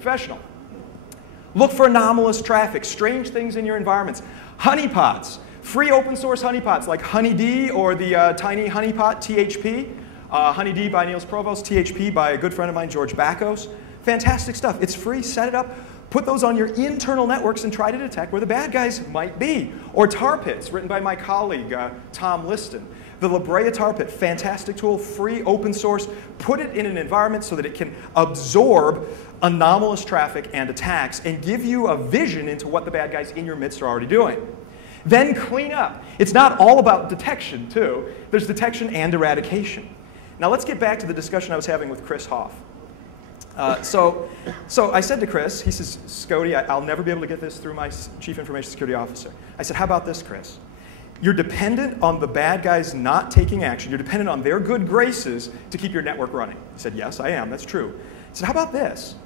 professional. Look for anomalous traffic, strange things in your environments. Honeypots, free open source honeypots like HoneyD or the tiny honeypot, THP. HoneyD by Niels Provost, THP by a good friend of mine, George Bakos. Fantastic stuff. It's free. Set it up. Put those on your internal networks and try to detect where the bad guys might be. Or tar pits, written by my colleague, Tom Liston. The La Brea tar pit, fantastic tool, free, open source. Put it in an environment so that it can absorb anomalous traffic and attacks and give you a vision into what the bad guys in your midst are already doing. Then clean up. It's not all about detection, too. There's detection and eradication. Now let's get back to the discussion I was having with Chris Hoff. So I said to Chris, he says, Skoudi, I'll never be able to get this through my Chief Information Security Officer. I said, how about this, Chris? You're dependent on the bad guys not taking action. You're dependent on their good graces to keep your network running. He said, yes, I am. That's true. I said, how about this?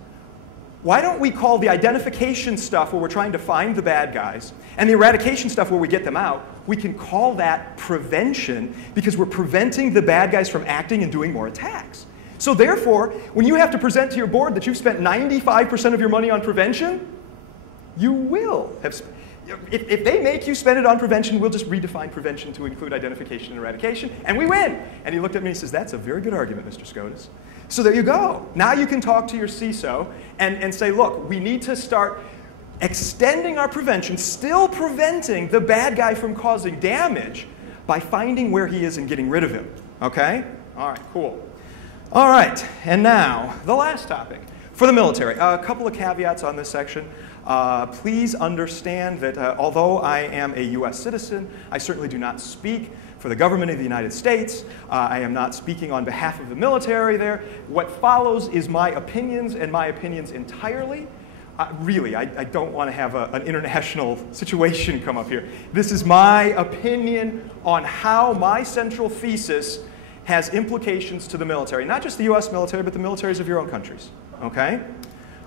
Why don't we call the identification stuff where we're trying to find the bad guys and the eradication stuff where we get them out, we can call that prevention because we're preventing the bad guys from acting and doing more attacks. So therefore, when you have to present to your board that you've spent 95% of your money on prevention, you will have if they make you spend it on prevention, we'll just redefine prevention to include identification and eradication, and we win. And he looked at me and he says, that's a very good argument, Mr. Skoudis. So there you go. Now you can talk to your CISO and say, look, we need to start extending our prevention, still preventing the bad guy from causing damage by finding where he is and getting rid of him. Okay? All right, cool. All right, and now the last topic for the military. A couple of caveats on this section. Please understand that although I am a US citizen, I certainly do not speak for the government of the United States. I am not speaking on behalf of the military there. What follows is my opinions and my opinions entirely. Really, I don't want to have an international situation come up here. This is my opinion on how my central thesis has implications to the military. Not just the US military, but the militaries of your own countries. Okay?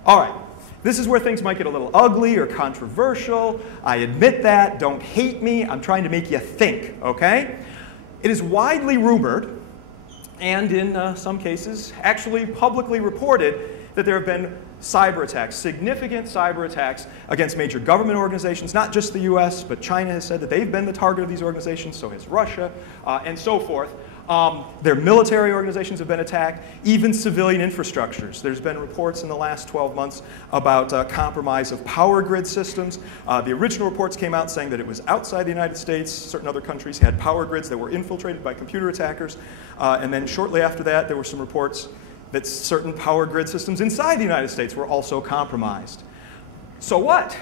All right. This is where things might get a little ugly or controversial. I admit that. Don't hate me. I'm trying to make you think, okay? It is widely rumored, and in some cases, actually publicly reported, that there have been cyber attacks, significant cyber attacks against major government organizations, not just the US, but China has said that they've been the target of these organizations, so has Russia, and so forth. Their military organizations have been attacked, even civilian infrastructures. There's been reports in the last 12 months about compromise of power grid systems. The original reports came out saying that it was outside the United States. Certain other countries had power grids that were infiltrated by computer attackers. And then shortly after that, there were some reports that certain power grid systems inside the United States were also compromised. So what?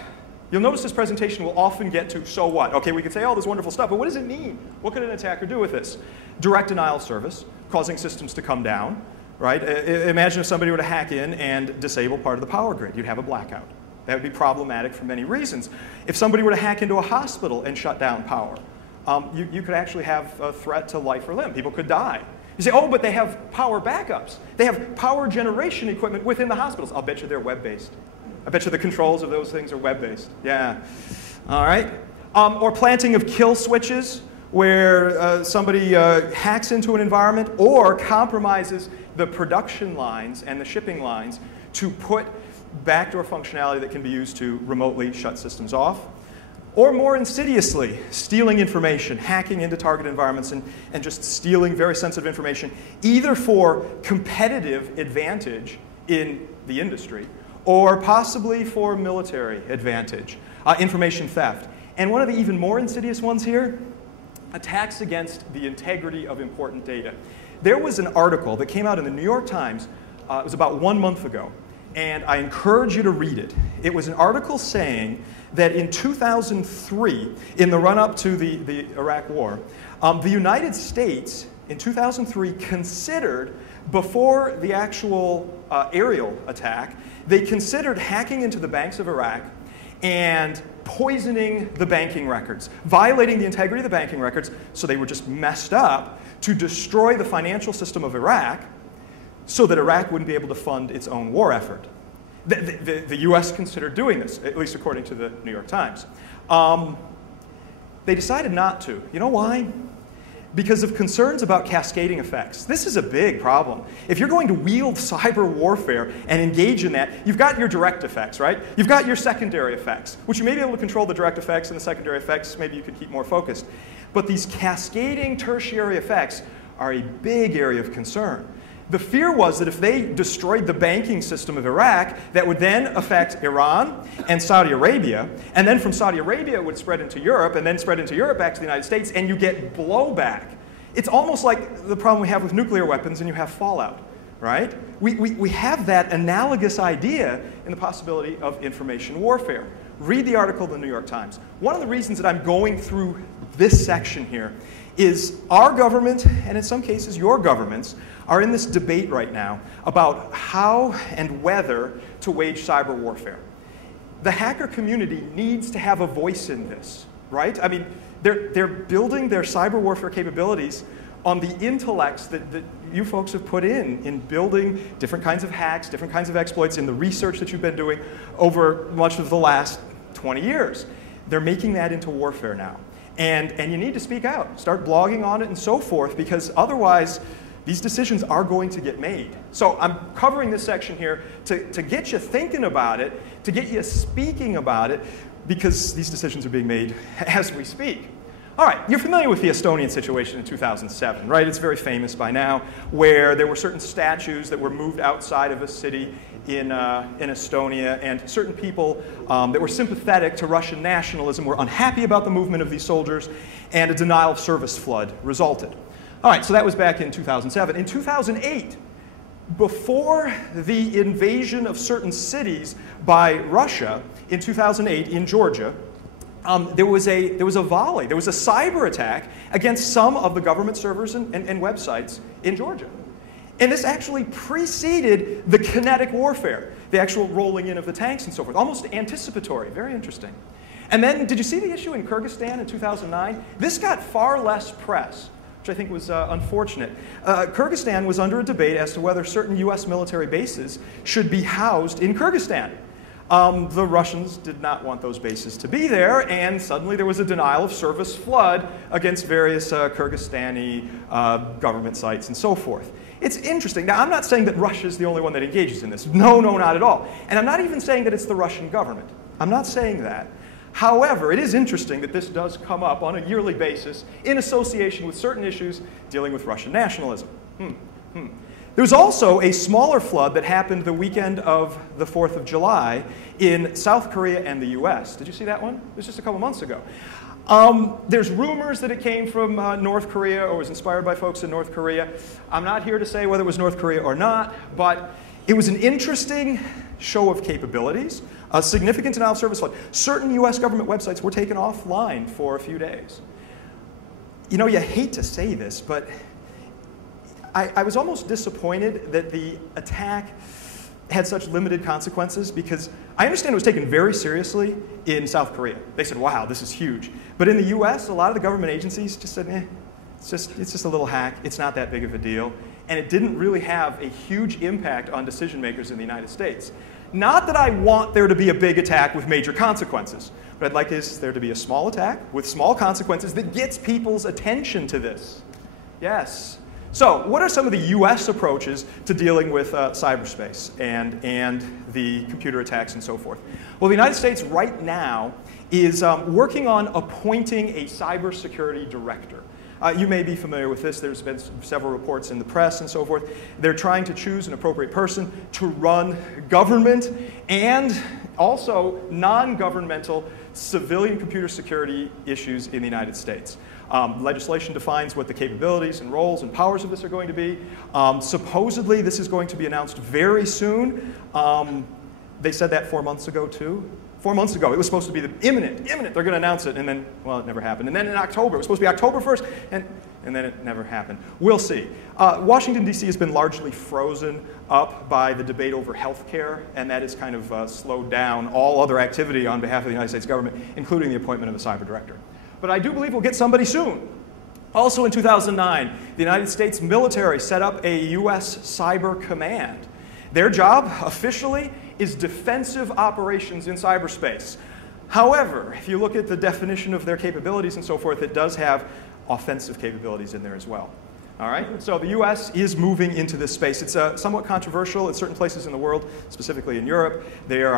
You'll notice this presentation will often get to, so what? Okay, we can say all this wonderful stuff, but what does it mean? What could an attacker do with this? Direct denial of service, causing systems to come down, right? Imagine if somebody were to hack in and disable part of the power grid. You'd have a blackout. That would be problematic for many reasons. If somebody were to hack into a hospital and shut down power, you could actually have a threat to life or limb. People could die. You say, oh, but they have power backups. They have power generation equipment within the hospitals. I'll bet you they're web-based. I bet you the controls of those things are web-based. Yeah. All right. Or planting of kill switches, where somebody hacks into an environment or compromises the production lines and the shipping lines to put backdoor functionality that can be used to remotely shut systems off. Or more insidiously, stealing information, hacking into target environments and just stealing very sensitive information, either for competitive advantage in the industry or possibly for military advantage, information theft. And one of the even more insidious ones here, attacks against the integrity of important data. There was an article that came out in the New York Times, it was about 1 month ago, and I encourage you to read it. It was an article saying that in 2003, in the run-up to the Iraq War, the United States in 2003 considered, before the actual aerial attack, they considered hacking into the banks of Iraq and poisoning the banking records, violating the integrity of the banking records, so they were just messed up to destroy the financial system of Iraq so that Iraq wouldn't be able to fund its own war effort. The US considered doing this, at least according to the New York Times. They decided not to. You know why? because of concerns about cascading effects. This is a big problem. If you're going to wield cyber warfare and engage in that, you've got your direct effects, right? You've got your secondary effects, which you may be able to control the direct effects, and the secondary effects maybe you could keep more focused. But these cascading tertiary effects are a big area of concern. The fear was that if they destroyed the banking system of Iraq, that would then affect Iran and Saudi Arabia, and then from Saudi Arabia it would spread into Europe, and then spread into Europe back to the United States, and you get blowback. It's almost like the problem we have with nuclear weapons and you have fallout, right? We have that analogous idea in the possibility of information warfare. Read the article in the New York Times. One of the reasons that I'm going through this section here is our government, and in some cases your governments, are in this debate right now about how and whether to wage cyber warfare. The hacker community needs to have a voice in this, right? I mean, they're building their cyber warfare capabilities on the intellects that you folks have put in building different kinds of hacks, different kinds of exploits, in the research that you've been doing over much of the last 20 years. They're making that into warfare now. And you need to speak out, start blogging on it and so forth, because otherwise these decisions are going to get made. So I'm covering this section here to get you thinking about it, to get you speaking about it, because these decisions are being made as we speak. All right, you're familiar with the Estonian situation in 2007, right? It's very famous by now, where there were certain statues that were moved outside of a city in Estonia, and certain people that were sympathetic to Russian nationalism were unhappy about the movement of these soldiers, and a denial of service flood resulted. All right, so that was back in 2007. In 2008, before the invasion of certain cities by Russia in 2008 in Georgia, there was a volley, there was a cyber attack against some of the government servers and websites in Georgia. And this actually preceded the kinetic warfare, the actual rolling in of the tanks and so forth, almost anticipatory, very interesting. And then, did you see the issue in Kyrgyzstan in 2009? This got far less press, which I think was unfortunate. Kyrgyzstan was under a debate as to whether certain US military bases should be housed in Kyrgyzstan. The Russians did not want those bases to be there, and suddenly there was a denial of service flood against various Kyrgyzstani government sites and so forth. It's interesting. Now, I'm not saying that Russia is the only one that engages in this. No, no, not at all. And I'm not even saying that it's the Russian government. I'm not saying that. However, it is interesting that this does come up on a yearly basis in association with certain issues dealing with Russian nationalism. There was also a smaller flood that happened the weekend of the 4th of July in South Korea and the US. Did you see that one? It was just a couple months ago. There's rumors that it came from North Korea or was inspired by folks in North Korea. I'm not here to say whether it was North Korea or not, but it was an interesting show of capabilities, a significant denial of service flood. Certain US government websites were taken offline for a few days. You know, you hate to say this, but I was almost disappointed that the attack had such limited consequences, because I understand it was taken very seriously in South Korea. They said, wow, this is huge. But in the US, a lot of the government agencies just said, it's just a little hack. It's not that big of a deal. And it didn't really have a huge impact on decision makers in the United States. Not that I want there to be a big attack with major consequences. What I'd like is there to be a small attack with small consequences that gets people's attention to this. Yes. So what are some of the US approaches to dealing with cyberspace and the computer attacks and so forth? Well, the United States right now is working on appointing a cybersecurity director. You may be familiar with this. There's been several reports in the press and so forth. They're trying to choose an appropriate person to run government and also non-governmental civilian computer security issues in the United States. Legislation defines what the capabilities and roles and powers of this are going to be. Supposedly, this is going to be announced very soon. They said that 4 months ago, too. 4 months ago, it was supposed to be imminent, they're going to announce it, and then, well, it never happened. And then in October, it was supposed to be October 1st, and then it never happened. We'll see. Washington, D.C. has been largely frozen up by the debate over health care, and that has kind of slowed down all other activity on behalf of the United States government, including the appointment of a cyber director. But I do believe we'll get somebody soon. Also in 2009, the United States military set up a U.S. cyber command. Their job, officially, is defensive operations in cyberspace. However, if you look at the definition of their capabilities and so forth, it does have offensive capabilities in there as well. All right, so the US is moving into this space. It's somewhat controversial in certain places in the world, specifically in Europe. They are